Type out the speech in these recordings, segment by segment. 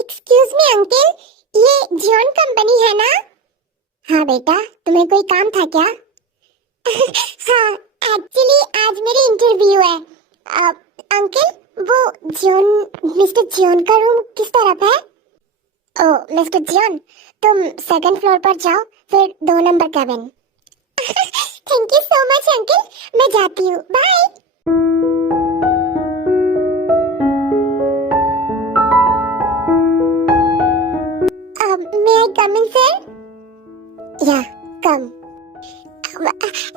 Excuse me uncle, ये Xeon company है ना? हाँ बेटा, तुम्हें कोई काम था क्या? हाँ, एक्चुअली आज मेरी इंटरव्यू है। अंकल, वो मिस्टर जियोन का रूम किस तरफ है? ओह मिस्टर जियोन, तुम सेकंड फ्लोर पर जाओ, फिर 2 number cabin. Thank you so much uncle, मैं जाती हूँ, bye. May I come in, sir? Yeah, come.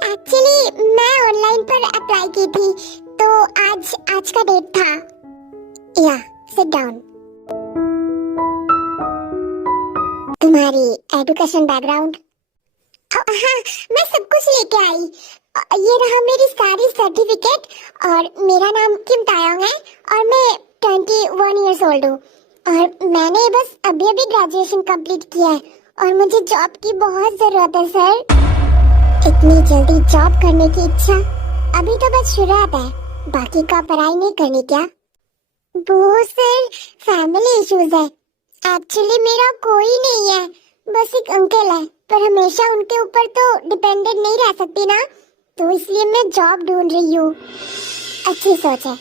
Actually मैं ऑनलाइन पर अप्लाई की थी, तो आज का डेट था। Yeah, sit down. तुम्हारी एजुकेशन बैकग्राउंड? हाँ, मैं सब कुछ लेके आई। ये रहा मेरी सारी सर्टिफिकेट, और मेरा नाम किम तायोंग है, और मैं 21 इयर्स ओल्ड हूँ। और मैंने बस अभी ग्रेजुएशन कंप्लीट किया है, और मुझे जॉब की बहुत जरूरत है सर। इतनी जल्दी जॉब करने की इच्छा अभी तो बस शुरुआत है, बाकी का पढ़ाई नहीं करनी क्या? वो सर, फैमिली इश्यूज है। एक्चुअली मेरा कोई नहीं है, बस एक अंकल है, पर हमेशा उनके ऊपर तो डिपेंडेंट नहीं रह सकती ना, तो इसलिए मैं जॉब ढूंढ रही हूँ। अच्छी सोच है,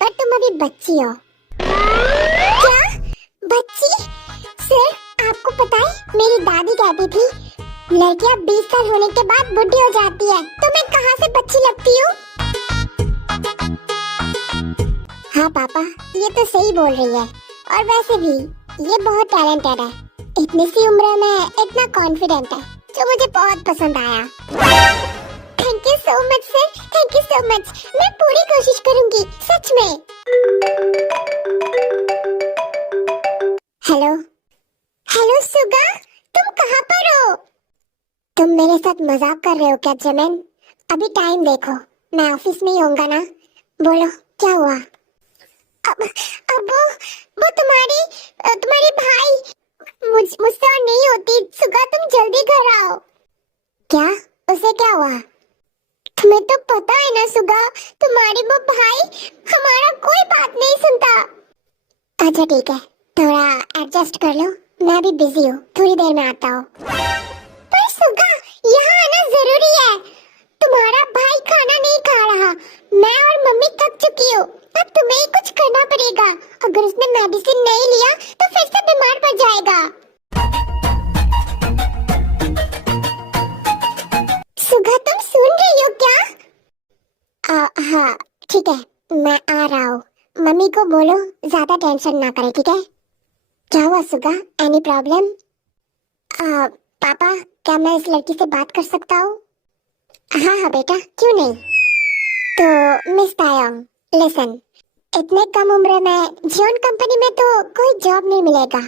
पर तुम अभी बच्ची हो। क्या बच्ची? सर, आपको पता है मेरी दादी कहती थी लड़कियां 20 साल होने के बाद बुढ़ी हो जाती है, तो मैं कहाँ से बच्ची लगती हूँ? हाँ पापा, ये तो सही बोल रही है, और वैसे भी ये बहुत टैलेंटेड है। इतनी सी उम्र में इतना कॉन्फिडेंट है, जो मुझे बहुत पसंद आया। Thank you so much sir, thank you so much. मैं पूरी कोशिश करूंगी, सच में। हेलो हेलो सुगा, तुम कहाँ पर हो? तुम मेरे साथ मजाक कर रहे हो क्या जमेन? अभी टाइम देखो, मैं ऑफिस में ही होऊंगा ना। बोलो क्या हुआ? अब वो तुम्हारी भाई मुझसे और नहीं होती। सुगा, तुम जल्दी घर आओ। क्या? उसे क्या हुआ? तुम्हें तो पता है ना सुगा, तुम्हारे वो भाई हमारा कोई बात नहीं सुनता। अच्छा ठीक है, थोड़ा एडजस्ट कर लो, मैं भी बिजी हूँ, थोड़ी देर में आता हूँ। पर सुगा, यहाँ आना जरूरी है। तुम्हारा भाई खाना नहीं खा रहा, मैं और मम्मी थक चुकी हूँ। अब तुम्हें ही कुछ करना पड़ेगा, अगर उसने मेडिसिन नहीं लिया तो फिर से बीमार पड़ जाएगा। सुगा, तुम सुन रही हो क्या? हाँ ठीक है, मैं आ रहा हूँ। मम्मी को बोलो ज्यादा टेंशन ना करे, ठीक है? क्या हुआ सुगा, एनी प्रॉब्लम? पापा, क्या मैं इस लड़की से बात कर सकता हूँ? हाँ हाँ बेटा, क्यों नहीं। तो मिस तायोंग, लिसन, इतने कम उम्र में जियोन कंपनी में तो कोई जॉब नहीं मिलेगा,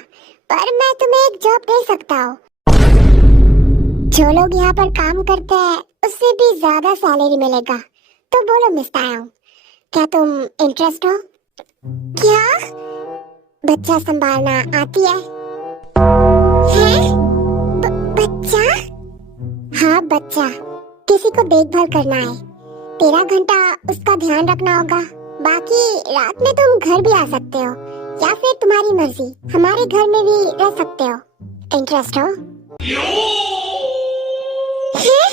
पर मैं तुम्हें एक जॉब दे सकता हूँ। जो लोग यहाँ पर काम करते हैं उससे भी ज्यादा सैलरी मिलेगा। तो बोलो मिस तायोंग, क्या तुम इंटरेस्ट हो? क्या? बच्चा संभालना आती है? बच्चा? हाँ बच्चा, किसी को देखभाल करना है, 13 घंटा उसका ध्यान रखना होगा। बाकी रात में तुम घर भी आ सकते हो, या फिर तुम्हारी मर्जी, हमारे घर में भी रह सकते हो। इंटरेस्ट हो? है?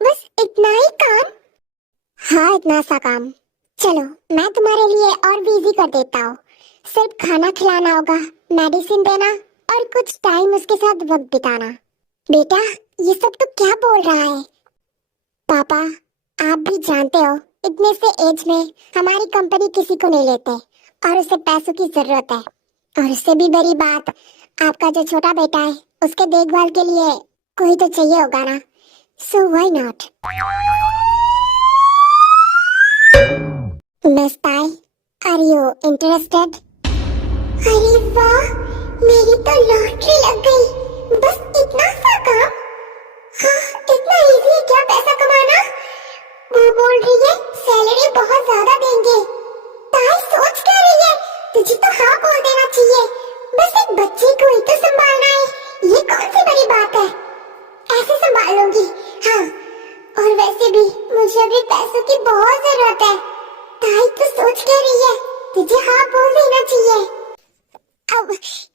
बस इतना ही काम? हाँ, इतना सा काम। चलो, मैं तुम्हारे लिए और भी इजी कर देता हूँ। सिर्फ खाना खिलाना होगा, मेडिसिन देना, और कुछ टाइम उसके साथ वक्त बिताना। बेटा, ये सब तो क्या बोल रहा है? पापा, आप भी जानते हो, इतने से एज में हमारी कंपनी किसी को नहीं लेते, और उसे पैसों की जरूरत है। और उससे भी बड़ी बात, आपका जो छोटा बेटा है, उसके देखभाल के लिए कोई तो चाहिए होगा ना। So why not? मिस ताई, आर यू इंटरेस्टेड? अरे वाह, मेरी तो लॉटरी लग गई। बस इतना सा काम? हाँ, इतना इजी है क्या पैसा कमाना? वो बोल रही है सैलरी बहुत ज्यादा देंगे। ताई सोच क्या रही है? तुझे तो हाँ बोल देना चाहिए। बस एक बच्चे को ही तो संभालना है, ये कौन सी बड़ी बात है? ऐसे संभाल लूंगी। पूछ क्या रही है? तुझे हाँ बोल देना चाहिए। अब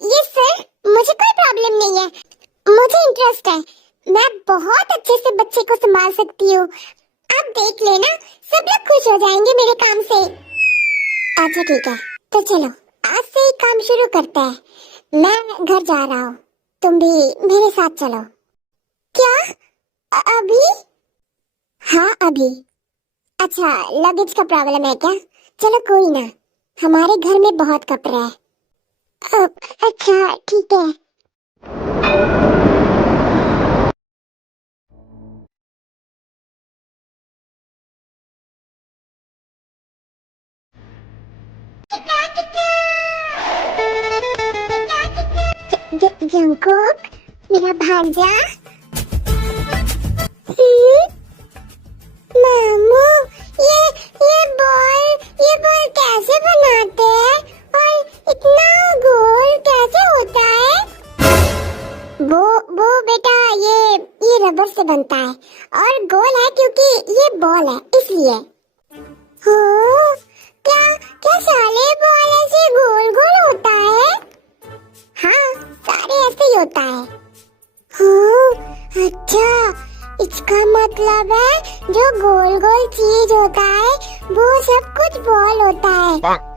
ये सर, मुझे कोई प्रॉब्लम नहीं है, मुझे इंटरेस्ट है, मैं बहुत अच्छे से बच्चे को संभाल सकती हूँ। आप देख लेना, सब लोग खुश हो जाएंगे मेरे काम से। अच्छा ठीक है, तो चलो आज से ही काम शुरू करते हैं। मैं घर जा रहा हूँ, तुम भी मेरे साथ चलो। क्या? अभी? हाँ अभी। अच्छा, लगेज का प्रॉब्लम है क्या? चलो कोई ना, हमारे घर में बहुत कपड़े हैं। अच्छा ठीक है। जंकुक, मेरा भांजा। मामू, ये बॉल कैसे बनाते हैं और इतना गोल कैसे होता है? वो बेटा, ये रबर से बनता है और गोल है क्योंकि ये बॉल है इसलिए। हाँ, क्या क्या सारे बॉल ऐसे गोल गोल होता है? हाँ, सारे ऐसे ही होता है। हाँ, अच्छा, इसका मतलब है जो गोल गोल चीज होता है वो सब कुछ बॉल होता है।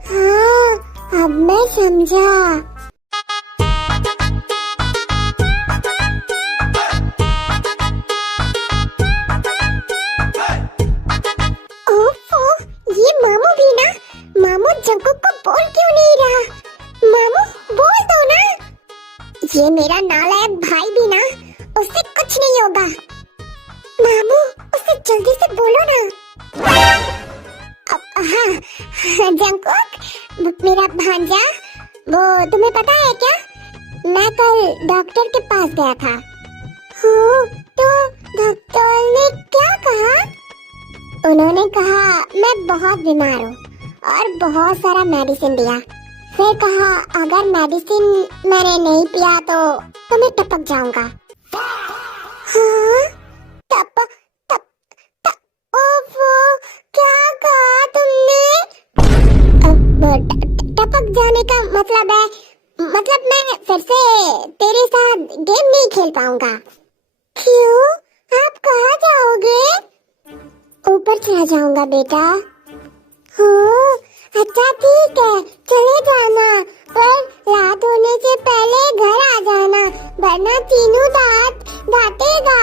हाँ, अब मैं समझा। ओफो, ये मामू भी ना, मामू जंकुक को बोल क्यों नहीं रहा? मामू बोल दो ना। ये मेरा नालायक भाई भी ना, उससे कुछ नहीं होगा। मामू, उससे जल्दी से बोलो ना। हाँ, जंकुक, मेरा भांजा, वो तुम्हें पता है क्या? मैं कल डॉक्टर के पास गया था। हाँ, तो डॉक्टर ने क्या कहा? उन्होंने कहा मैं बहुत बीमार हूँ और बहुत सारा मेडिसिन दिया। फिर कहा अगर मेडिसिन मैंने नहीं पिया तो मैं टपक जाऊंगा। हाँ? ओफो, क्या कहा तुमने? टपक जाने का मतलब है, मतलब मैं फिर से तेरे साथ गेम नहीं खेल पाऊंगा। क्यों? आप कहाँ जाओगे? ऊपर चला जाऊंगा बेटा। हाँ, अच्छा ठीक है, चले जाना, पर रात होने से पहले घर आ जाना, वरना तीनों दांत डांटेगा।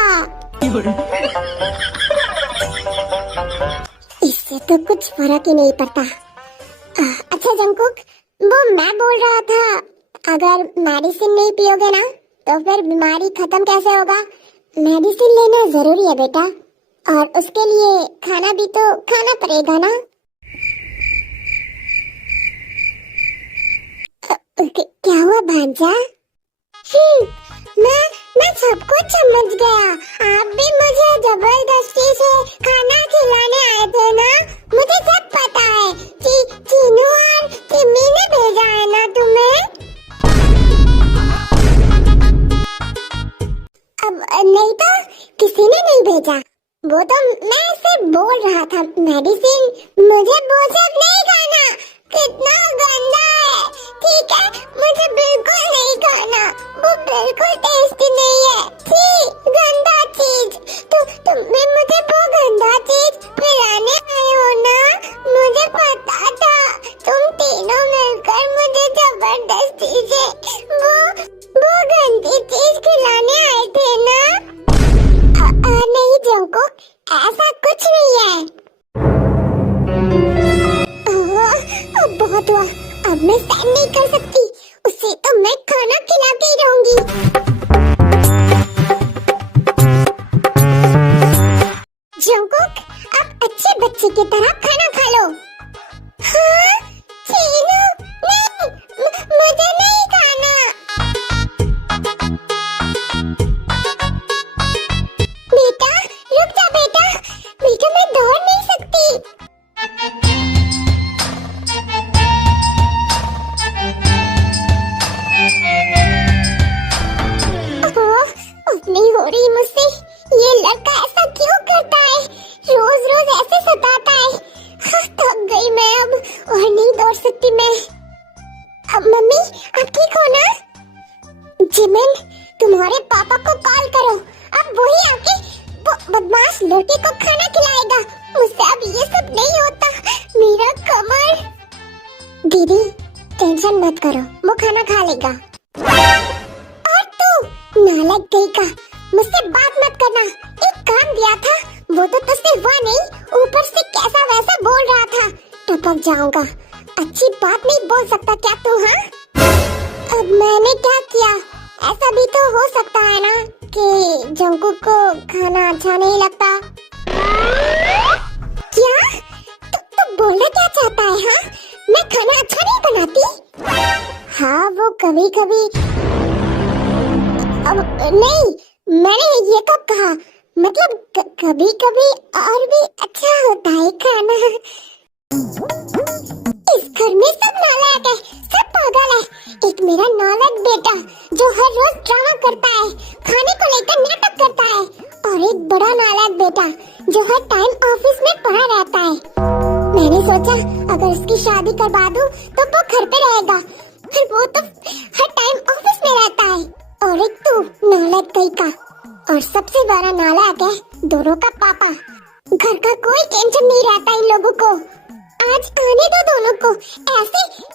इससे तो कुछ फर्क ही नहीं पड़ता। अच्छा जंकुक, वो मैं बोल रहा था, अगर मेडिसिन नहीं पियोगे ना तो फिर बीमारी खत्म कैसे होगा? मेडिसिन लेना जरूरी है बेटा, और उसके लिए खाना भी तो खाना पड़ेगा ना। क्या हुआ भांजा? मैं सब कुछ समझ गया। आप भी मुझे जबरदस्ती से खाना खिलाने आए थे ना, मुझे सब पता है कि चीनू और चिम्मी ने भेजा है ना तुम्हें। अब नहीं तो किसी ने नहीं भेजा, वो तो मैं सिर्फ बोल रहा था मेडिसिन मुझे वो सब नहीं खाना, कितना गंदा है। ठीक है, मुझे बिल्कुल नहीं खाना, वो बिल्कुल टेस्टी नहीं है। छी, गंदा चीज। तुमने मुझे वो गंदा चीज खिलाने आए हो ना, मुझे पता था तुम तीनों मिलकर मुझे जबरदस्ती से वो गंदी चीज खिलाने आए थे ना। नहीं जंकुक, ऐसा कुछ नहीं है। बहुत हुआ, अब मैं सहन नहीं कर सकती, उसे तो मैं खाना खिला के ही रहूंगी। जिमिन, तुम्हारे पापा को कॉल करो। अब वही आके वो बदमाश लड़के को खाना खिलाएगा। मुझसे अब ये सब नहीं होता। मेरा कमर। दीदी टेंशन मत करो, वो खाना खा लेगा। और तू नालायक गई का, मुझसे बात मत करना। एक काम दिया था, वो तो तुझसे हुआ नहीं, ऊपर से कैसा वैसा बोल रहा था। टपक जाऊंगा। अच्छी बात नहीं बोल सकता क्या तू? हाँ, अब मैंने क्या किया? ऐसा भी तो हो सकता है ना कि जंकुक को खाना अच्छा नहीं लगता। क्या? तू बोलना क्या चाहता है? हाँ, मैं खाना अच्छा नहीं बनाती? हाँ, वो कभी कभी। अब नहीं, मैंने ये कब कहा? मतलब कभी कभी और भी अच्छा होता है खाना। इस घर में सब नालायक है, सब पागल है। एक मेरा नालायक बेटा जो हर रोज ड्रामा करता है, खाने को लेकर नाटक करता है, और एक बड़ा नालायक बेटा जो हर टाइम ऑफिस में पड़ा रहता है। मैंने सोचा अगर उसकी शादी करवा दूं तो वो घर पे रहेगा, फिर वो तो हर टाइम ऑफिस में रहता है। और एक तू नालायक कहीं का, और सबसे बड़ा नालायक है दोनों का पापा। घर का कोई टेंशन नहीं रहता इन लोगों को। आज आने दो दोनों को ऐसे।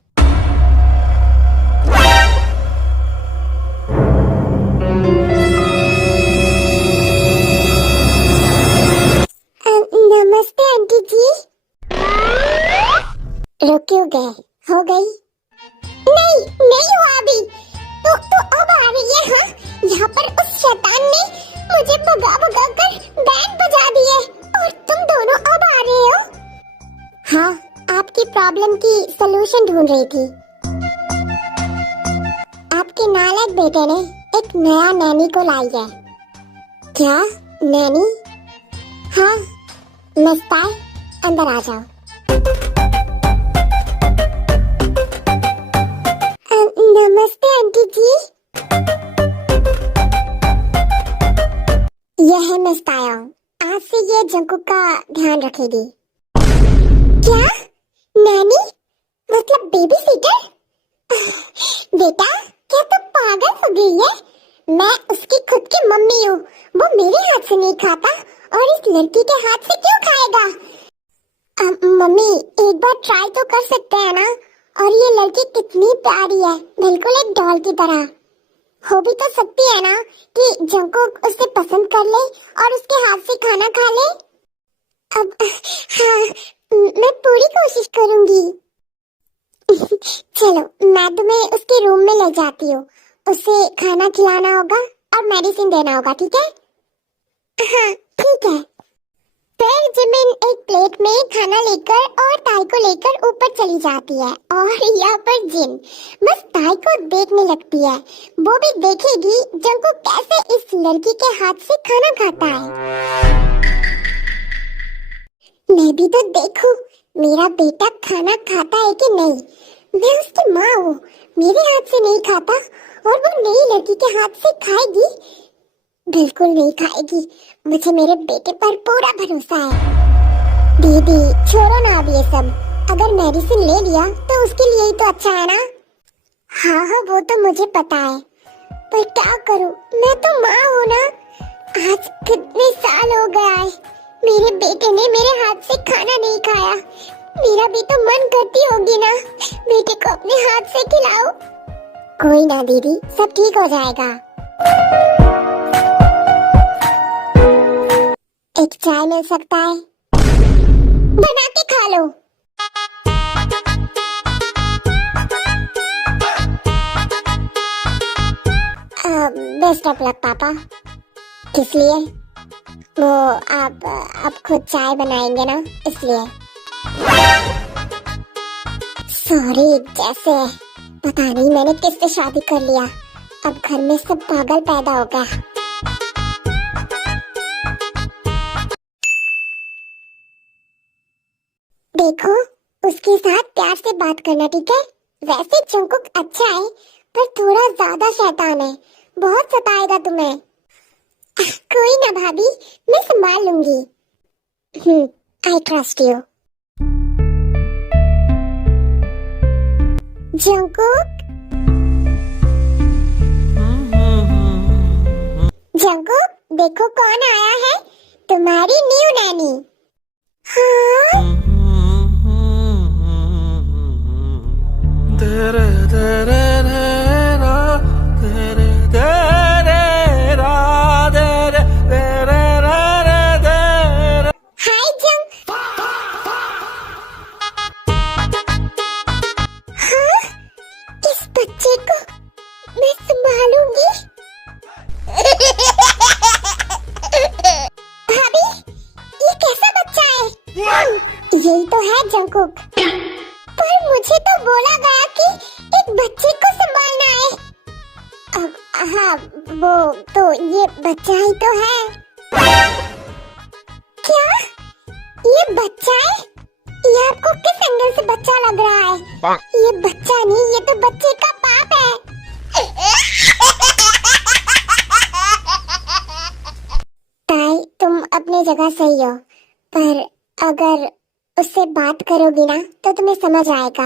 नमस्ते आंटी जी। रुक क्यों गए? हो गई? नहीं, नहीं हुआ अभी। तो अब आ रही है? हाँ, यहाँ पर उस शैतान ने मुझे भगा भगा कर बैंड बजा दिए, और तुम दोनों अब आ रहे हो? हाँ, आपकी प्रॉब्लम की सलूशन ढूंढ रही थी। आपके नालायक बेटे ने एक नया नैनी को लाई है। क्या नैनी? हाँ, मस्ताए, अंदर आ जाओ। नमस्ते आंटी जी। यह है मस्ताया, आज से ये जंकुक का ध्यान रखेगी। क्या? नैनी? मतलब बेबी सीटर? बेटा, क्या तू पागल हो गई है? मैं उसकी खुद की मम्मी हूँ। वो मेरे हाथ से नहीं खाता, और इस लड़की के हाथ से क्यों खाएगा? मम्मी, एक बार ट्राई तो कर सकते हैं ना? और ये लड़की कितनी प्यारी है, बिल्कुल एक डॉल की तरह। हो भी तो सकती है ना कि जंकुक उसे पसंद कर ले और उसके हाथ से खाना खा ले। अब हाँ, मैं पूरी कोशिश करूंगी। चलो, मैं तुम्हें उसके रूम में ले जाती हूँ। उसे खाना खिलाना होगा और मेडिसिन देना होगा, ठीक है? हाँ, ठीक है। फिर जिमिन एक प्लेट में खाना लेकर और ताई को लेकर ऊपर चली जाती है, और यहाँ पर जिन बस ताई को देखने लगती है। वो भी देखेगी जंकुक कैसे इस लड़की के हाथ से खाना खाता है। मैं भी तो देखूं मेरा बेटा खाना खाता है कि नहीं। मैं उसकी माँ हूँ, मेरे हाथ से नहीं खाता, और वो नई लड़की के हाथ से खाएगी? बिल्कुल नहीं खाएगी। मुझे मेरे बेटे पर पूरा भरोसा है। दीदी छोड़ो ना अब ये सब। अगर मेडिसिन ले लिया तो उसके लिए ही तो अच्छा है ना? हाँ हाँ, वो तो मुझे पता है, पर क्या करूं, मैं तो माँ हूँ ना। आज कितने साल हो गया है मेरे बेटे ने मेरे हाथ से खाना नहीं खाया। मेरा भी तो मन करती होगी ना बेटे को अपने हाथ से खिलाओ। कोई ना दीदी, सब ठीक हो जाएगा। एक चाय मिल सकता है? बना के खा लो। बेस्ट ऑफ लक पापा। किस लिए? वो आप खुद चाय बनाएंगे ना, इसलिए। सॉरी, जैसे पता नहीं मैंने किससे शादी कर लिया। अब घर में सब पागल पैदा हो गया। देखो, उसके साथ प्यार से बात करना, ठीक है? वैसे जंकुक अच्छा है, पर थोड़ा ज्यादा शैतान है, बहुत सताएगा तुम्हें। कोई ना भाभी, मैं संभाल लूंगी। I trust you. जंकुक, देखो कौन आया है, तुम्हारी न्यू नैनी। हाँ, तेरे तेरे रा तेरे तेरे रा तेरे तेरे रा रे तेरे। हाय जंग। हाँ, इस बच्चे को मैं संभालूंगी। भाभी, ये कैसा बच्चा है? यही तो है जंकुक। पर मुझे तो बोला गया कि एक बच्चे को संभालना है। हाँ, वो तो ये बच्चा ही तो है। क्या? ये बच्चा है? ये आपको किस एंगल से बच्चा लग रहा है? ये बच्चा नहीं, ये तो बच्चे का बाप है। ताई, तुम अपनी जगह सही हो, पर अगर उससे बात करोगी ना तो तुम्हें समझ आएगा।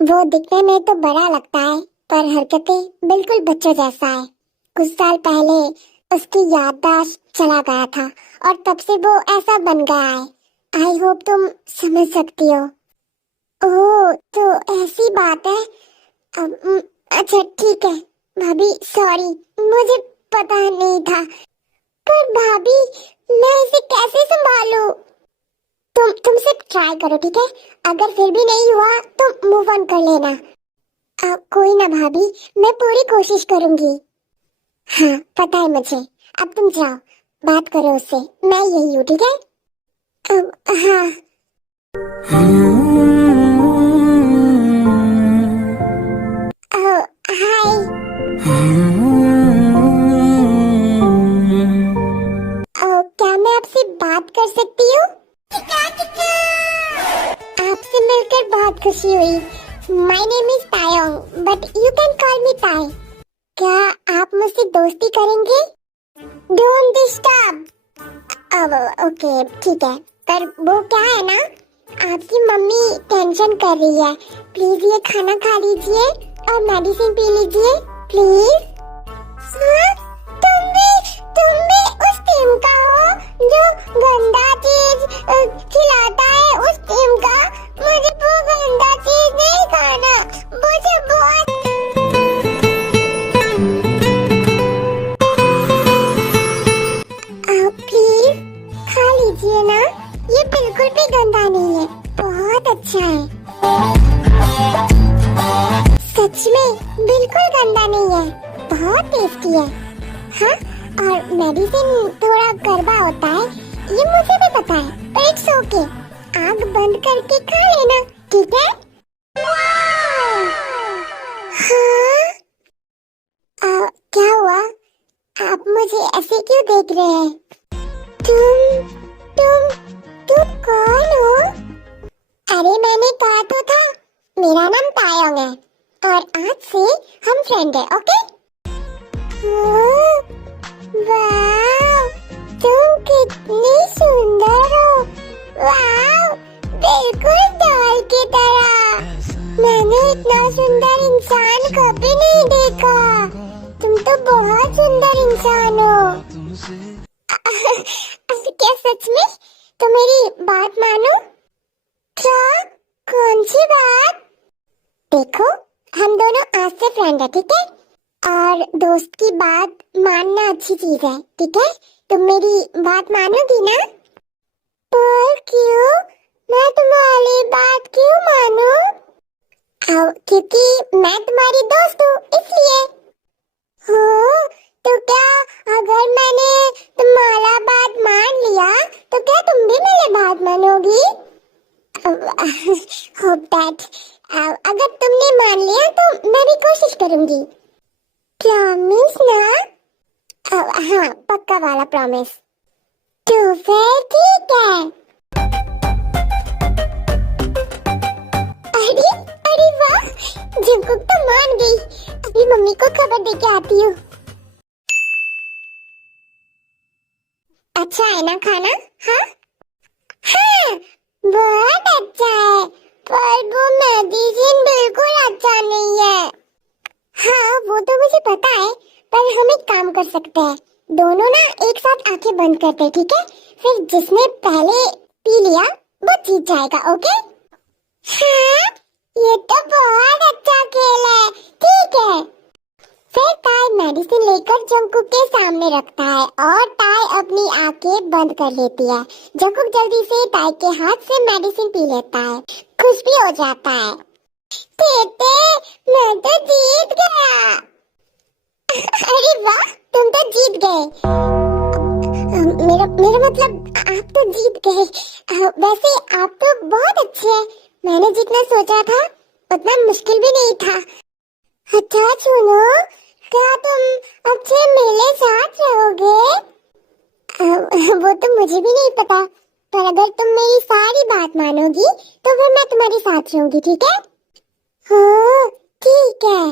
वो दिखने में तो बड़ा लगता है, पर हरकतें बिल्कुल बच्चों जैसा है। कुछ साल पहले उसकी याददाश्त चला गया था और तब से वो ऐसा बन गया है। आई होप तुम समझ सकती हो। ओह, तो ऐसी बात है। अच्छा ठीक है भाभी, सॉरी, मुझे पता नहीं था। पर भाभी, मैं इसे कैसे संभालूं? तुम सिर्फ ट्राई करो, ठीक है? अगर फिर भी नहीं हुआ तो मूव ऑन कर लेना। कोई ना भाभी, मैं पूरी कोशिश करूंगी। हाँ, पता है मुझे। अब तुम जाओ, बात करो उससे, मैं यही हूँ, ठीक है? हाँ। हाय। क्या मैं आपसे बात कर सकती हूँ? आपसे मिलकर बहुत खुशी हुई। My name is Taeyong, but you can call me Tai. क्या आप मुझसे दोस्ती करेंगे? Don't disturb. अब ओके ठीक है, पर वो क्या है ना, आपकी मम्मी टेंशन कर रही है। प्लीज ये खाना खा लीजिए और मेडिसिन पी लीजिए, प्लीज। हाँ, तुम भी उस टीम का हो जो गंदा चीज खिलाता है, उस टीम का। मुझे वो गंदा चीज नहीं खाना, मुझे बहुत। आप प्लीज खा लीजिए ना, ये बिल्कुल भी गंदा नहीं है, बहुत अच्छा है। सच में बिल्कुल गंदा नहीं है, बहुत टेस्टी है। हाँ, और मेडिसिन थोड़ा कड़वा होता है, ये मुझे भी पता है, पर इट्स ओके। आग बंद करके खा लेना, ठीक है? हाँ? क्या हुआ? आप मुझे ऐसे क्यों देख रहे हैं? तुम कौन हो? अरे मैंने कहा तो था, मेरा नाम तायोंग है और आज से हम फ्रेंड है, ओके? वाह, तुम कितनी सुंदर हो। वाह, बिल्कुल डॉल की तरह। मैंने इतना सुंदर इंसान कभी नहीं देखा। तुम तो बहुत सुंदर इंसान हो। क्या सच में? तो मेरी बात मानो? क्या? कौन सी बात? देखो, हम दोनों आज से फ्रेंड है, ठीक है? और दोस्त की बात मानना अच्छी चीज है, ठीक है? तुम मेरी बात मानोगी ना? पर क्यों? मैं तुम्हारी बात क्यों मानूं? क्योंकि मैं तुम्हारी दोस्त हूँ, इसलिए। हो, तो क्या अगर मैंने तुम्हारा बात मान लिया तो क्या तुम भी मेरी बात मानोगी? होप दैट अगर तुमने मान लिया तो मैं भी कोशिश करूंगी। प्रॉमिस ना? हाँ, पक्का वाला प्रॉमिस। तो फिर ठीक है। अरे अरे वाह, जंकुक तो मान गई। अभी मम्मी को खबर दे के आती हूँ। अच्छा है ना खाना? हाँ हाँ, बहुत अच्छा है, पर वो मेडिसिन बिल्कुल अच्छा नहीं है। हाँ, वो तो मुझे पता है, पर हम एक काम कर सकते हैं। दोनों ना एक साथ आंखें बंद करते, ठीक है? फिर जिसने पहले पी लिया वो जीत जाएगा, ओके? हाँ, ये तो बहुत अच्छा खेल है, ठीक है। फिर टाई मेडिसिन लेकर जंकुक के सामने रखता है और टाई अपनी आंखें बंद कर लेती है। जंकुक जल्दी से टाई के हाथ से मेडिसिन पी लेता है, खुश भी हो जाता है। तेते, मैं तो जीत गया। अरे वाह, तुम तो जीत गए। मेरा मेरा मतलब आप तो जीत गए। वैसे आप तो बहुत अच्छे हैं। मैंने जितना सोचा था उतना मुश्किल भी नहीं था। अच्छा सुनो, क्या तुम अब से मेरे साथ रहोगे? वो तो मुझे भी नहीं पता, पर अगर तुम मेरी सारी बात मानोगी तो फिर मैं तुम्हारे साथ रहूंगी, ठीक है? हाँ, ठीक है।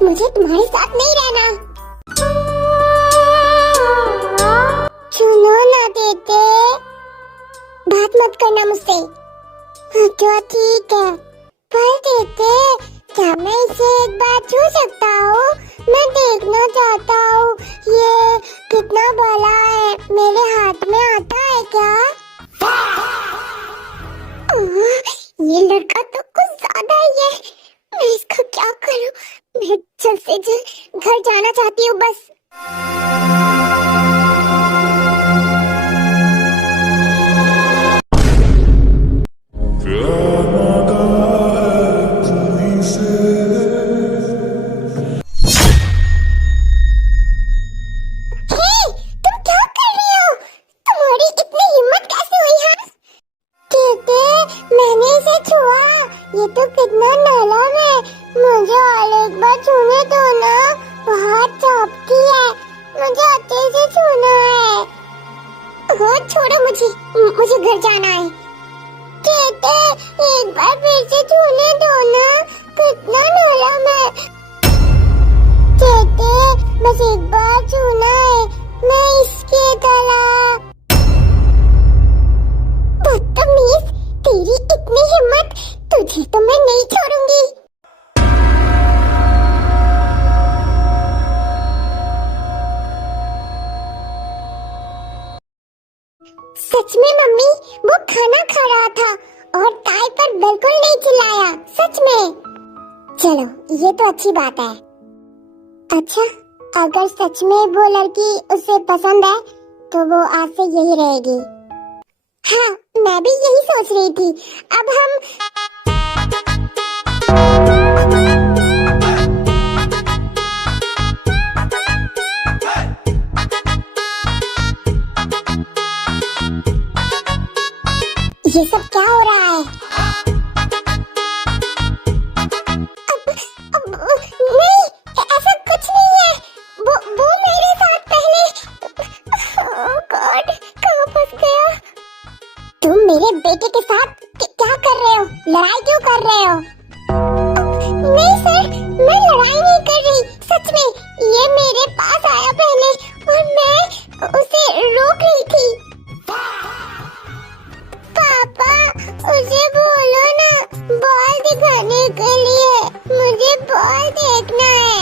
मुझे तुम्हारे साथ नहीं रहना। सुनो ना बेटे, बात मत करना मुझसे। अच्छा ठीक है, पर बेटे क्या मैं इसे एक बार छू सकता हूँ? मैं देखना चाहता हूँ ये कितना भला है, मेरे हाथ में आता है क्या? ये लड़का तो कुछ ज्यादा ही है, मैं इसका क्या करूँ? मैं जल्द से जल्द घर जाना चाहती हूँ बस। ये तो कितना नरम है, मुझे और एक बार छूने दो ना, बहुत चौपती है, मुझे अच्छे से छूना है। हो छोड़ो मुझे घर जाना है। कहते एक बार फिर से छूने दो ना, कितना नरम है। कहते बस एक बार छूना है, मैं इसके तरह। बदतमीज, तेरी इतनी हिम्मत, तुझे तो मैं नहीं छोड़ूंगी। सच में मम्मी, वो खाना खा रहा था और टाई पर बिल्कुल नहीं चिल्लाया, सच में। चलो ये तो अच्छी बात है। अच्छा, अगर सच में वो लड़की उसे पसंद है तो वो आज से यही रहेगी। हाँ, मैं भी यही सोच रही थी। अब हम ये सब क्या हो रहा है? लड़ाई क्यों कर रहे हो? नहीं सर, मैं लड़ाई नहीं कर रही, सच में। ये मेरे पास आया पहले और मैं उसे रोक रही थी। पापा, उसे बोलो ना बॉल दिखाने के लिए, मुझे बॉल देखना है।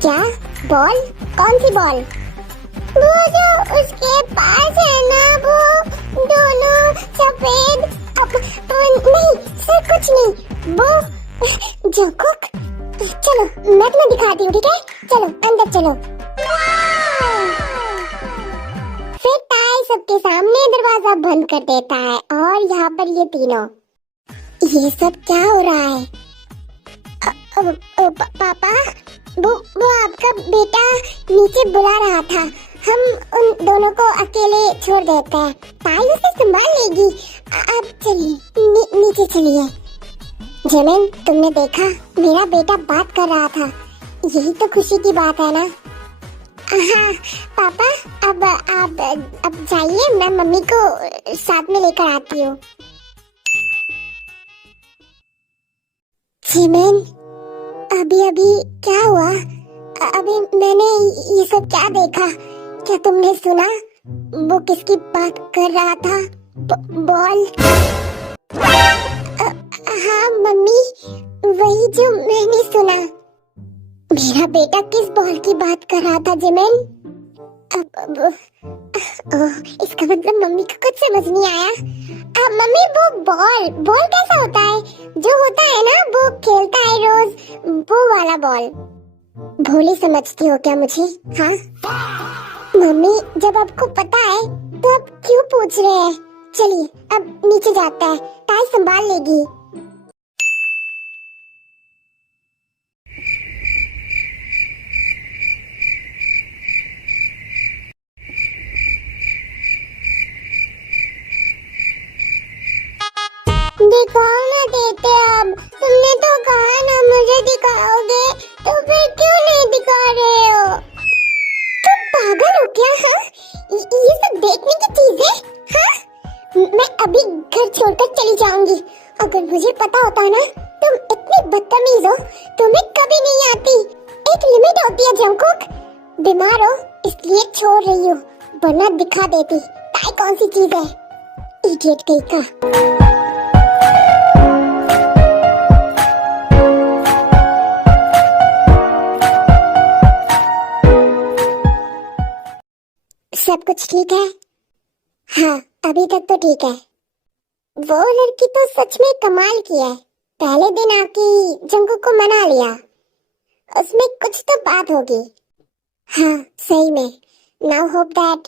क्या बॉल? कौन सी बॉल? वो जो उसके पास है ना, वो दोनों सफेद। नहीं सर, कुछ नहीं, वो जंकुक। चलो मैं तुम्हें दिखाती हूँ, ठीक है? चलो अंदर चलो। फिर ताई सबके सामने दरवाजा बंद कर देता है और यहाँ पर ये तीनों। ये सब क्या हो रहा है? पापा, वो आपका बेटा नीचे बुला रहा था, हम उन दोनों को अकेले छोड़ देते हैं, ताई उसे संभाल लेगी। आप चलिए नीचे चलिए। जेमिन, तुमने देखा मेरा बेटा बात कर रहा था, यही तो खुशी की बात है ना? हाँ पापा, अब जाइए, मैं मम्मी को साथ में लेकर आती हूँ। जेमिन, अभी क्या हुआ? अभी मैंने ये सब क्या देखा? क्या तुमने सुना? वो किसकी बात कर रहा था? बॉल? हाँ मम्मी, वही जो मैंने सुना। मेरा बेटा किस बॉल की बात कर रहा था जिमिन? इसका मतलब मम्मी को कुछ समझ नहीं आया। मम्मी, वो बॉल कैसा होता है? जो होता है ना, वो खेलता है रोज, वो वाला बॉल। भोली समझती हो क्या मुझे? हाँ मम्मी, जब आपको पता है तो आप क्यों पूछ रहे हैं? चलिए अब नीचे जाता है, ताई संभाल लेगी। दिखाओ ना देते, अब तुमने तो कहा ना मुझे दिखाओगे, तो फिर क्यों नहीं दिखा रहे हो? तुम पागल हो क्या? हाँ, ये सब देखने की चीजें? हाँ, मैं अभी घर छोड़कर चली जाऊंगी। अगर मुझे पता होता ना तुम इतनी बदतमीज हो, तुम्हें कभी नहीं आती। एक लिमिट होती है जंकुक। बीमार हो इसलिए छोड़ रही हो, वरना दिखा देती ताई कौन सी चीज है। इडियट कहीं का। सब कुछ ठीक है? हाँ, अभी तक तो ठीक है। वो लड़की तो सच में कमाल की है। पहले दिन आके जंकुक को मना लिया, उसमें कुछ तो बात होगी। हाँ सही में। नाउ होप दैट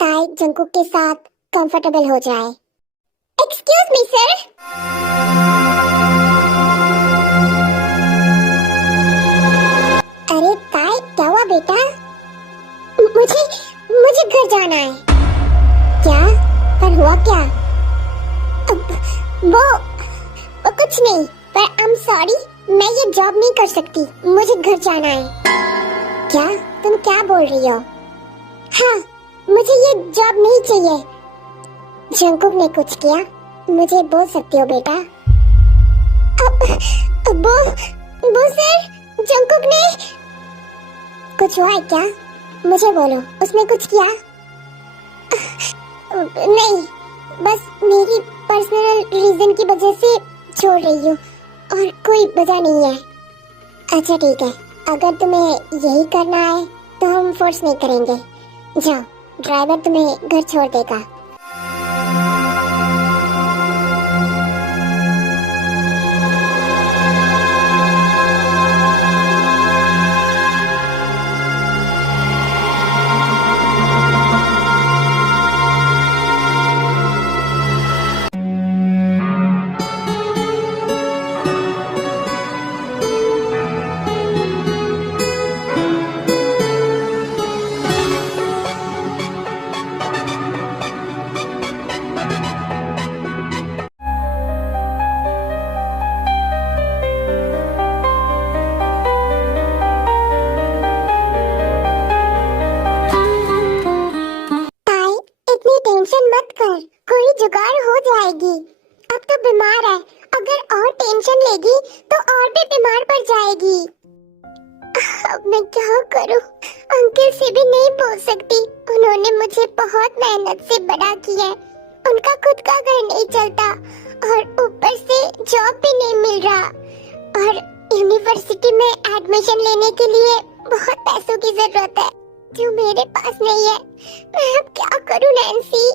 ताई जंकुक के साथ कंफर्टेबल हो जाए। Excuse me sir. अरे ताई, क्या हुआ बेटा? मुझे घर जाना है। क्या? पर हुआ क्या? वो कुछ नहीं, पर आई एम सॉरी, मैं ये जॉब नहीं कर सकती, मुझे घर जाना है। क्या? तुम क्या बोल रही हो? हाँ, मुझे ये जॉब नहीं चाहिए। जंकुक ने कुछ किया, मुझे बोल सकती हो बेटा। वो सर, जंकुक ने कुछ हुआ है क्या? मुझे बोलो, उसने कुछ किया? नहीं, बस मेरी पर्सनल रीजन की वजह से छोड़ रही हूँ और कोई वजह नहीं है। अच्छा ठीक है, अगर तुम्हें यही करना है तो हम फोर्स नहीं करेंगे। जाओ, ड्राइवर तुम्हें घर छोड़ देगा। बीमार है, अगर और टेंशन लेगी तो और भी बीमार पड़ जाएगी। अब मैं क्या करूं? अंकल से भी नहीं बोल सकती, उन्होंने मुझे बहुत मेहनत से बड़ा किया है। उनका खुद का घर नहीं चलता और ऊपर से जॉब भी नहीं मिल रहा, और यूनिवर्सिटी में एडमिशन लेने के लिए बहुत पैसों की जरूरत है जो मेरे पास नहीं है। मैं अब क्या करूं नैन्सी?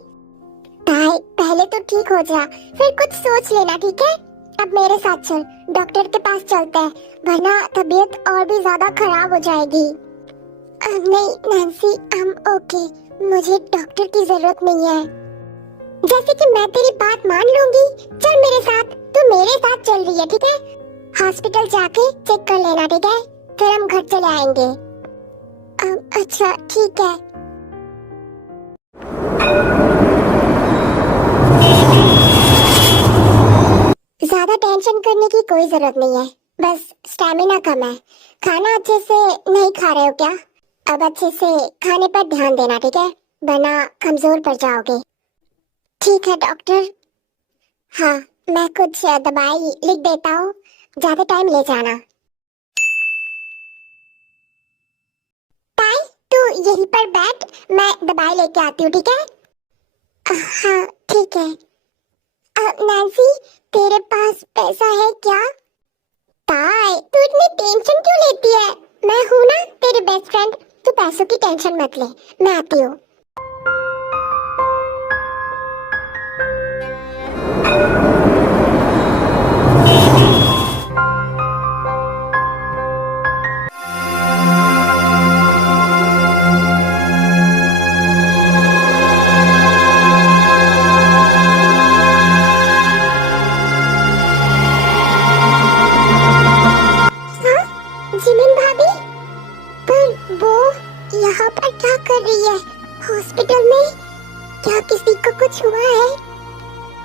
ताई, पहले तो ठीक हो जा, फिर कुछ सोच लेना, ठीक है? अब मेरे साथ चल, डॉक्टर के पास चलते हैं, वरना तबीयत और भी ज्यादा खराब हो जाएगी। नहीं नैन्सी, ओके, मुझे डॉक्टर की जरूरत नहीं है। जैसे कि मैं तेरी बात मान लूंगी, चल मेरे साथ, तू मेरे साथ चल रही है, ठीक है? हॉस्पिटल जाके चेक कर लेना, ठीक है? फिर हम घर चले आएंगे। अच्छा ठीक है। ज्यादा टेंशन करने की कोई जरूरत नहीं है, बस स्टैमिना कम है। खाना अच्छे से नहीं खा रहे हो क्या? अब अच्छे से खाने पर ध्यान देना, ठीक है? वरना कमजोर पड़ जाओगे। ठीक है डॉक्टर। हाँ, मैं कुछ दवाई लिख देता हूँ, ज्यादा टाइम ले जाना। ताई, तू यहीं पर बैठ, मैं दवाई लेके आती हूँ, ठीक है? हाँ ठीक है। नैन्सी, तेरे पास पैसा है क्या? ताई, तू इतनी टेंशन क्यों लेती है? मैं हूँ ना तेरी बेस्ट फ्रेंड, तू पैसों की टेंशन मत ले, मैं आती हूँ। जिमिन भाभी, पर वो यहाँ पर क्या कर रही है? हॉस्पिटल में क्या किसी को कुछ हुआ है?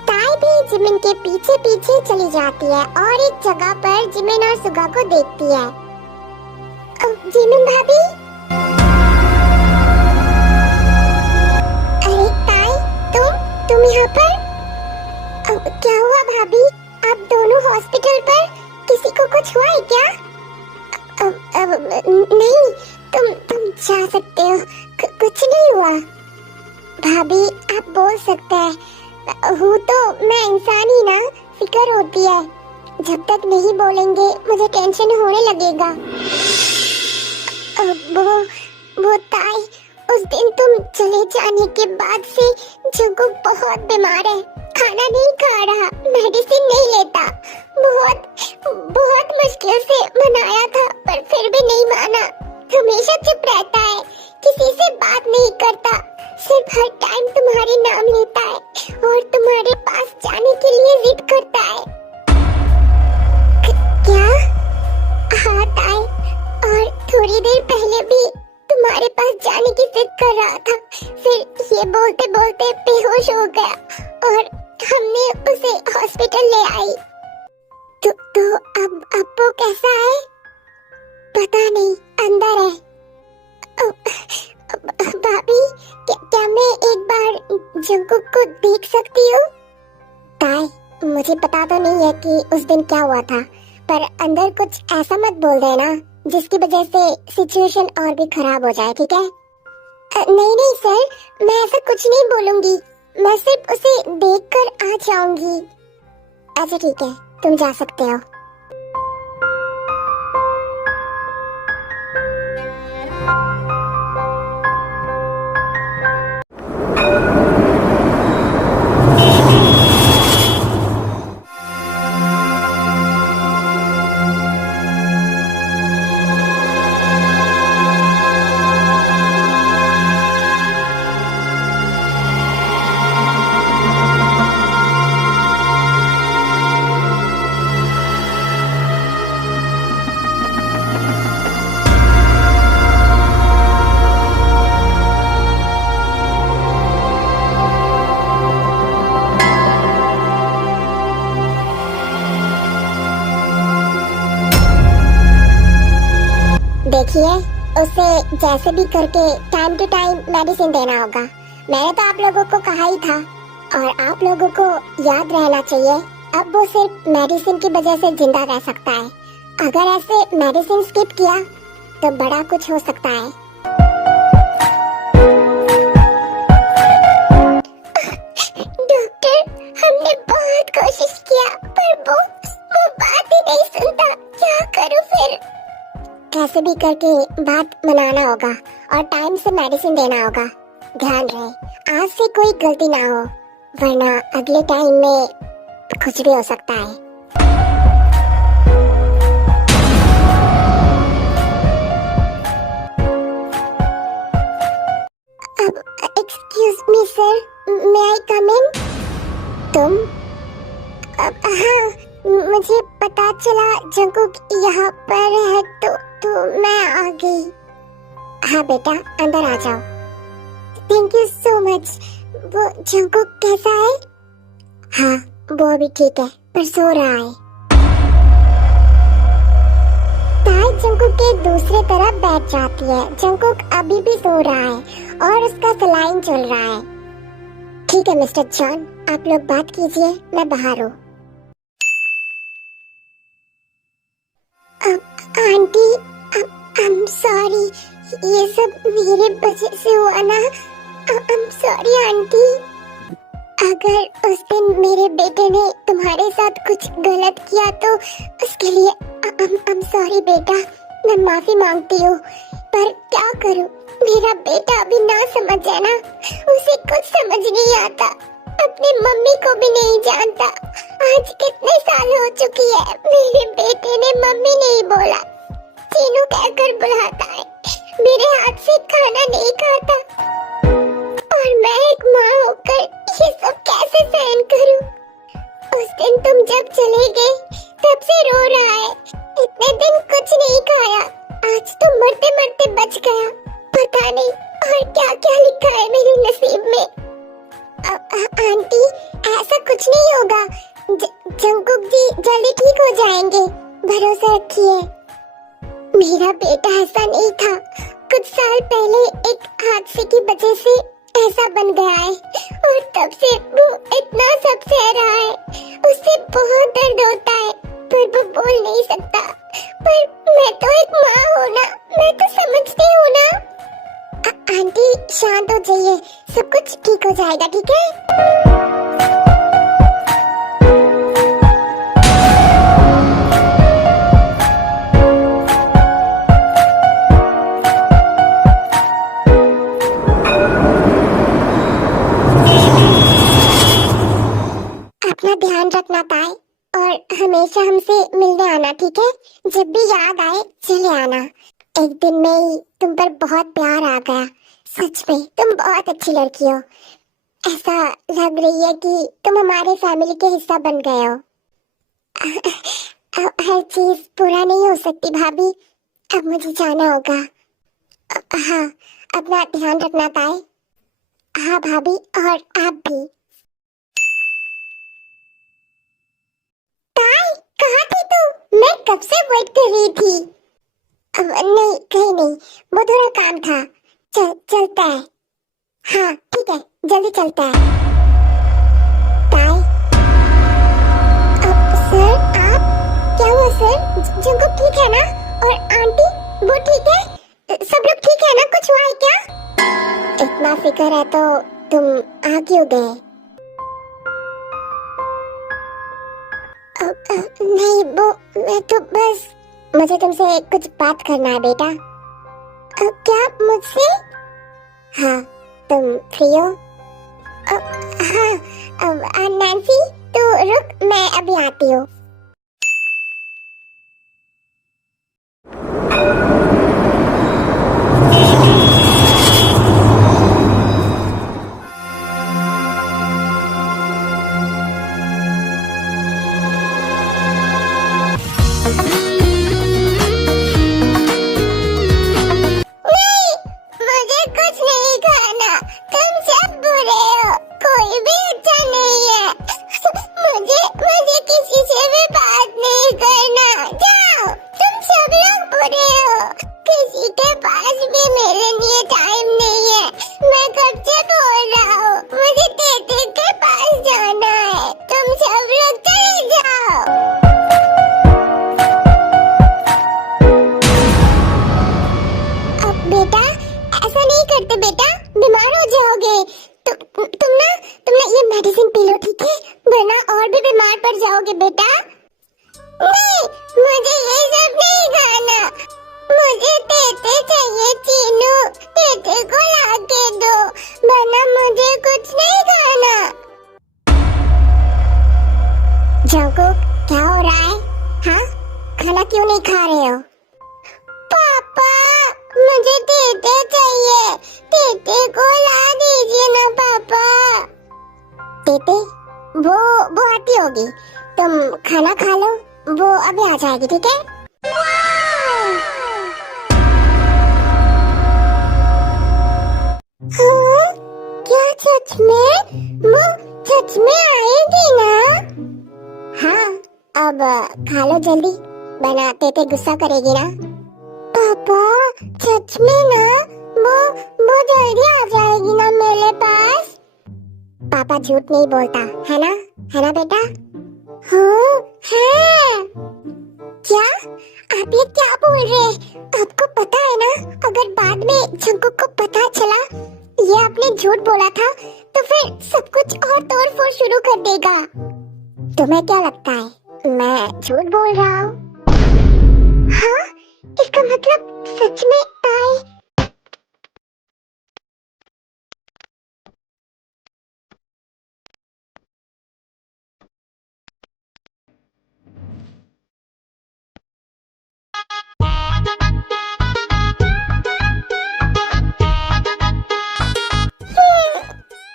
ताई भी जिमिन के पीछे पीछे चली जाती है और एक जगह पर जिमिन और सुगा को देखती है। जिमिन भाभी, अरे ताई, तुम यहाँ पर? क्या हुआ भाभी? आप दोनों हॉस्पिटल पर, किसी को कुछ हुआ है क्या? नहीं, तुम जा सकते हो, कुछ नहीं हुआ। भाभी, आप बोल सकते हैं, हूँ तो मैं इंसान ही ना, फिक्र होती है। जब तक नहीं बोलेंगे मुझे टेंशन होने लगेगा। वो ताई, उस दिन तुम चले जाने के बाद से जग्गू बहुत बीमार है, खाना नहीं खा रहा, मेडिसिन नहीं लेता। बहुत मुश्किल से मनाया था, पर फिर भी नहीं माना। हमेशा चुप रहता है, किसी से बात नहीं करता, सिर्फ हर टाइम तुम्हारे नाम लेता है और तुम्हारे पास जाने के लिए जिद करता है। क्या? हाँ ताई, और थोड़ी देर पहले भी तुम्हारे पास जाने की जिद कर रहा था, फिर ये बोलते बोलते बेहोश हो गया और हमने उसे हॉस्पिटल ले आई। तो अब वो कैसा है? पता नहीं, अंदर है। भाभी, क्या मैं एक बार जंगकुक को देख सकती हूँ? ताई, मुझे पता तो नहीं है कि उस दिन क्या हुआ था, पर अंदर कुछ ऐसा मत बोल देना जिसकी वजह से सिचुएशन और भी खराब हो जाए, ठीक है? नहीं सर, मैं ऐसा कुछ नहीं बोलूंगी, मैं सिर्फ उसे देखकर आ जाऊंगी। अच्छा ठीक है, तुम जा सकते हो। देखिए, उसे जैसे भी करके टाइम टू टाइम मेडिसिन देना होगा। मैंने तो आप लोगों को कहा ही था, और आप लोगों को याद रहना चाहिए अब वो सिर्फ मेडिसिन की वजह से जिंदा रह सकता है। अगर ऐसे मेडिसिन स्किप किया तो बड़ा कुछ हो सकता है। डॉक्टर, हमने बहुत कोशिश किया पर वो बात ही नहीं सुनता। क्या करूं फिर? कैसे भी करके बात मनाना होगा और टाइम से मेडिसिन देना होगा। ध्यान रहे आज से कोई गलती ना हो, वरना अगले टाइम में कुछ भी हो सकता है। अब एक्सक्यूज मी सर, मे आई कम इन? तुम? हाँ, मुझे पता चला जंकुक यहाँ पर है तो मैं आ गई। हाँ बेटा, अंदर आ जाओ। Thank you so much. वो जंकुक कैसा है? हाँ, वो अभी ठीक है पर सो रहा है। ताई जंकुक के दूसरे तरफ बैठ जाती है। जंकुक अभी भी सो रहा है और उसका सलाइन चल रहा है। ठीक है मिस्टर जॉन, आप लोग बात कीजिए, मैं बाहर हूँ। आंटी, आई एम सॉरी, ये सब मेरे वजह से हुआ ना। I am sorry aunty. अगर उस दिन मेरे बेटे ने तुम्हारे साथ कुछ गलत किया तो उसके लिए आई एम सॉरी बेटा, मैं माफी मांगती हूँ। पर क्या करूँ, मेरा बेटा अभी ना समझ है ना, उसे कुछ समझ नहीं आता, अपनी मम्मी को भी नहीं जानता। आज कितने साल हो चुकी है, मेरे बेटे ने मम्मी नहीं बोला, चीनू कहकर बुलाता है, मेरे हाथ से खाना नहीं खाता और मैं एक माँ होकर ये सब कैसे सहन करूं? उस दिन तुम जब चले गए तब से रो रहा है, इतने दिन कुछ नहीं खाया, आज तो मरते मरते बच गया। पता नहीं और क्या क्या लिखा है मेरे नसीब में। आंटी, ऐसा कुछ नहीं होगा, जंकुक जी जल्दी ठीक हो जाएंगे, भरोसा रखिए। मेरा बेटा ऐसा नहीं था, कुछ साल पहले एक हादसे की वजह से ऐसा बन गया है और तब से वो इतना सब सह रहा है, उससे बहुत दर्द होता है पर वो बोल नहीं सकता। पर मैं तो एक माँ हूँ ना, मैं तो समझती हूँ ना। आंटी शांत हो जाइए, सब कुछ ठीक हो जाएगा, ठीक है? अपना ध्यान रखना ताई और हमेशा हमसे मिलने आना, ठीक है? जब भी याद आए चले आना। एक दिन में ही तुम पर बहुत प्यार आ गया, सच में तुम बहुत अच्छी लड़की हो। ऐसा लग रही है कि तुम हमारे फैमिली के हिस्सा बन गए हो। हर चीज पूरा नहीं हो सकती भाभी, अब मुझे जाना होगा। हाँ, अपना ध्यान रखना ताई। हाँ भाभी, और आप भी। ताई, कहाँ थी तू? मैं कब से वेट कर रही थी। नहीं, कहीं नहीं, वो थोड़ा काम था। चलता है। हाँ ठीक है, जल्दी चलता है। ताई, सर आप, क्या हुआ सर? जंकुक ठीक है ना? और आंटी वो ठीक है? सब लोग ठीक है ना? कुछ हुआ है क्या? इतना फिक्र है तो तुम आ क्यों गए? नहीं वो, मैं तो बस, मुझे तुमसे कुछ बात करना है बेटा। क्या मुझसे? हाँ, तुम फ्री हो? हाँ, नैन्सी तो रुक, मैं अभी आती हूँ। मुझे किसी से नहीं, मुझे ये सब नहीं खाना। मुझे तेते चाहिए चीनू। तेते को लाके दो, वरना मुझे कुछ नहीं खाना। जंकुक, क्या हो रहा है? हाँ, खाना क्यों नहीं खा रहे हो? पापा, मुझे तेते चाहिए। तेते को ला दीजिए ना पापा। तेते, वो आती होगी। तुम खाना खा लो, वो अभी आ जाएगी, ठीक है? हाँ? क्या सच में? वो सच में आएगी ना? हाँ, अब खा लो जल्दी, वरना तेते गुस्सा करेगी ना। पापा, सच में ना? वो जल्दी आ जाएगी ना मेरे पास? पापा झूठ नहीं बोलता, है ना? है ना बेटा? हाँ, है। क्या? आप ये क्या बोल रहे हैं? आपको पता है ना, अगर बाद में जंकुक को पता चला ये आपने झूठ बोला था, तो फिर सब कुछ और तोड़ फोड़ शुरू कर देगा। तुम्हें क्या लगता है मैं झूठ बोल रहा हूँ? हाँ, इसका मतलब सच में ताई।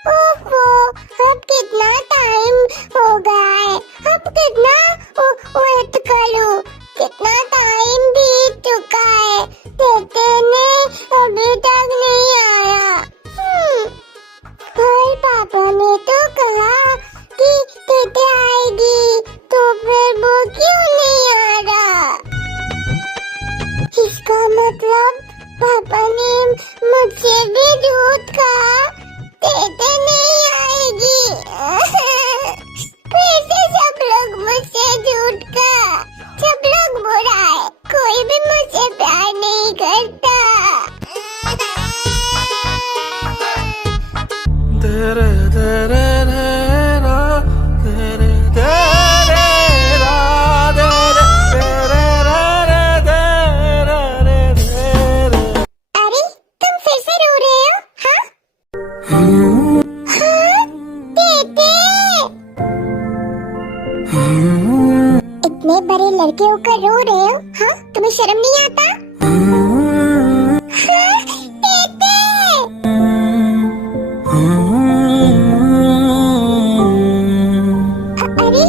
ओहो, अब कितना टाइम हो गया है? अब कितना वेट करूं? कितना टाइम बीत चुका है? तेते ने अभी तक नहीं आया। और पापा ने तो कहा कि तेते आएगी, तो फिर वो क्यों नहीं आ रहा? इसका मतलब पापा ने मुझसे भी झूठ कहा। तेते नहीं आएगी। फिर से सब लोग मुझसे झूठ कहा। सब लोग बुरा है, कोई भी मुझसे प्यार नहीं करता। तेरे तेरे तेरा तेरे तेरे रा तेरे तेरे रे तेरे तेरे। अरे, तुम फिर से रो रहे हो? हाँ? हाँ? तेते! इतने बड़े लड़के होकर रो रहे हो? हाँ? तुम्हें शर्म नहीं आता? हाँ? तेते! अरे,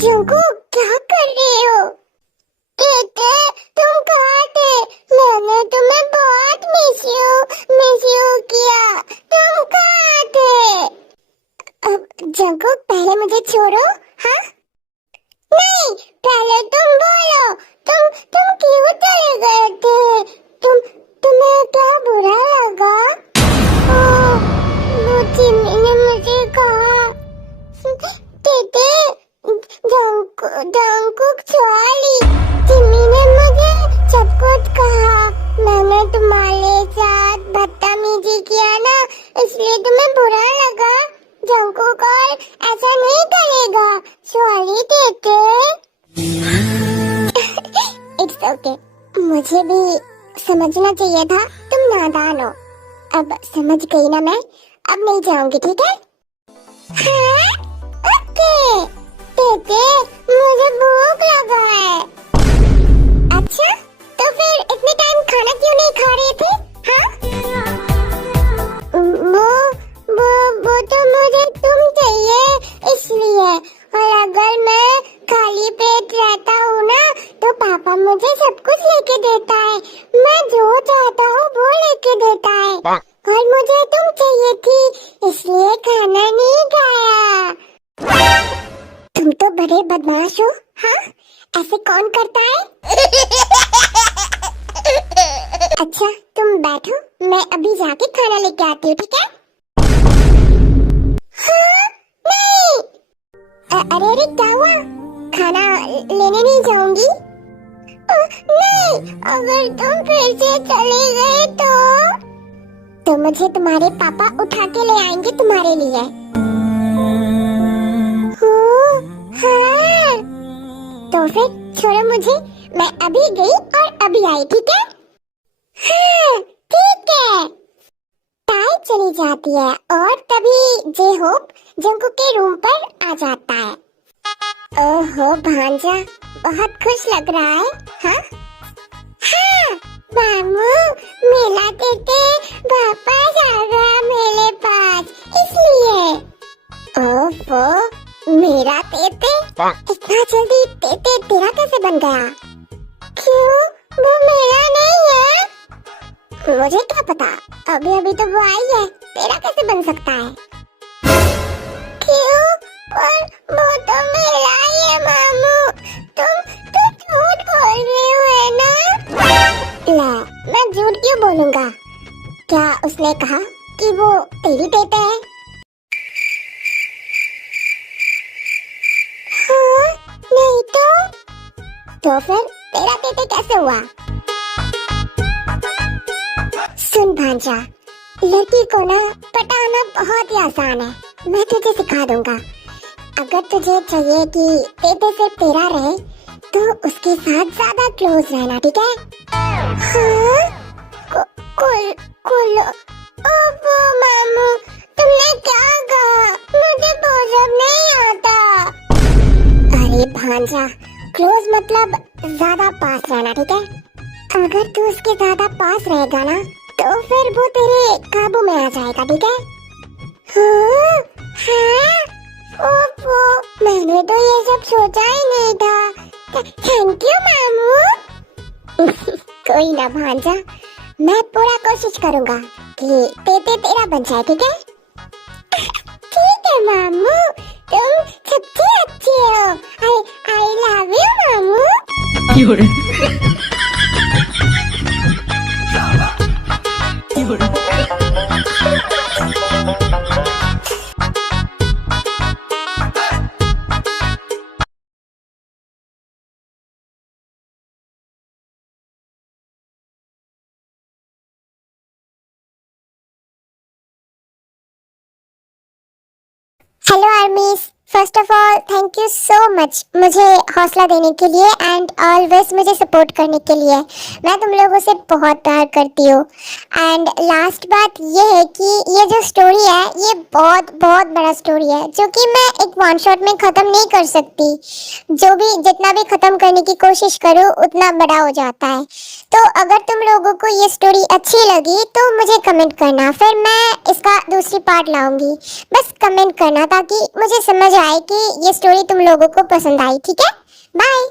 जंकुक, क्या कर रहे हो? तेते, तुम कहाँ थे? मैंने तुम्हें बहुत मिस यू किया। तुम कहाँ थे? अब जंकुक, पहले मुझे छोड़ो। हाँ? नहीं, पहले तुम बोलो। तुम क्यों चले गए थे? तुम्हें क्या बुरा लगा? ओह, वो चिन्नी ने मुझे कहा। तेते, जंकुक सॉरी। चिन्नी ने मुझे सब कुछ कहा। मैंने तुम्हारे साथ बदतमीजी किया ना, इसलिए तुम्हें बुरा लगा। जंकुक और ऐसा नहीं करेगा। सॉरी तेते। It's okay. मुझे भी समझना चाहिए था, तुम नादान हो। अब समझ गई ना मैं, अब नहीं जाऊंगी, ठीक है? हाँ? ओके। तेते, मुझे भूख लगा है। अच्छा, तो फिर इतने टाइम खाना क्यों नहीं खा रहे थे? हाँ? वो तो मुझे तुम चाहिए इसलिए। और अगर मैं खाली पेट रहता हूँ ना, तो पापा मुझे सब कुछ लेके देता है। मैं जो चाहता हूँ वो लेके देता है। और मुझे तुम चाहिए थी, इसलिए खाना नहीं खाया। तुम तो बड़े बदमाश हो। हाँ? ऐसे कौन करता है? अच्छा, तुम बैठो, मैं अभी जाके खाना लेके आती हूँ, ठीक है? हाँ? नहीं। अरे क्या हुआ? खाना लेने नहीं जाऊंगी? नहीं, अगर तुम फिर से चले गए तो मुझे तुम्हारे पापा उठा के ले आएंगे तुम्हारे लिए। हाँ? तो तो फिर छोड़ो मुझे, मैं अभी गई और अभी आई, ठीक है? हाँ ठीक है। ताई चली जाती है और तभी जे होप जंकुक के रूम पर आ जाता है। ओहो भांजा, बहुत खुश लग रहा है। हाँ हाँ मामू, मेला तेते वापस आ गया मेरे पास, इसलिए। ओफो, मेरा तेते इतना जल्दी तेते तेरा कैसे बन गया? क्यों, वो मेरा नहीं है? मुझे क्या पता, अभी अभी तो वो आई है, तेरा कैसे बन सकता है? क्यों, पर वो तो मेरा ही है मामू, तुम झूठ बोल रहे हो है ना? ला, मैं झूठ क्यों बोलूंगा? क्या उसने कहा कि वो तेरी तेते है? हाँ, नहीं तो फिर तेरा तेते कैसे हुआ? सुन भांजा, लड़की को ना पटाना बहुत ही आसान है, मैं तुझे सिखा दूंगा। अगर तुझे चाहिए कि तेते सिर्फ तेरा रहे, तो उसके साथ ज्यादा क्लोज रहना, ठीक है? हाँ? कुल ओफो मामू, तुमने क्या कहा? मुझे वो सब नहीं आता। अरे भांजा, क्लोज मतलब ज्यादा पास रहना, ठीक है? अगर तू उसके ज्यादा पास रहेगा ना, तो फिर वो तेरे काबू में आ जाएगा, ठीक है? हाँ, हाँ, ओफो, मैंने तो ये सब सोचा ही नहीं था। थैंक यू मामू। कोई ना भांजा, मैं पूरा कोशिश करूंगा कि तेते तेरा बन जाए, ठीक है? ठीक है मामू, तुम सबसे अच्छे हो। आई लव यू मामू। Hello आर्मीज, first of all thank you so much मुझे हौसला देने के लिए एंड ऑलवेज मुझे सपोर्ट करने के लिए। मैं तुम लोगों से बहुत प्यार करती हूँ। एंड लास्ट बात ये है कि ये जो स्टोरी है ये बहुत बहुत बड़ा स्टोरी है, जो कि मैं एक वन शॉट में ख़त्म नहीं कर सकती। जितना भी ख़त्म करने की कोशिश करूँ उतना बड़ा हो जाता है। तो अगर तुम लोगों को ये स्टोरी अच्छी लगी तो मुझे कमेंट करना, फिर मैं इसका दूसरी पार्ट लाऊंगी। बस कमेंट करना ताकि मुझे समझ आए कि ये स्टोरी तुम लोगों को पसंद आई, ठीक है? बाय।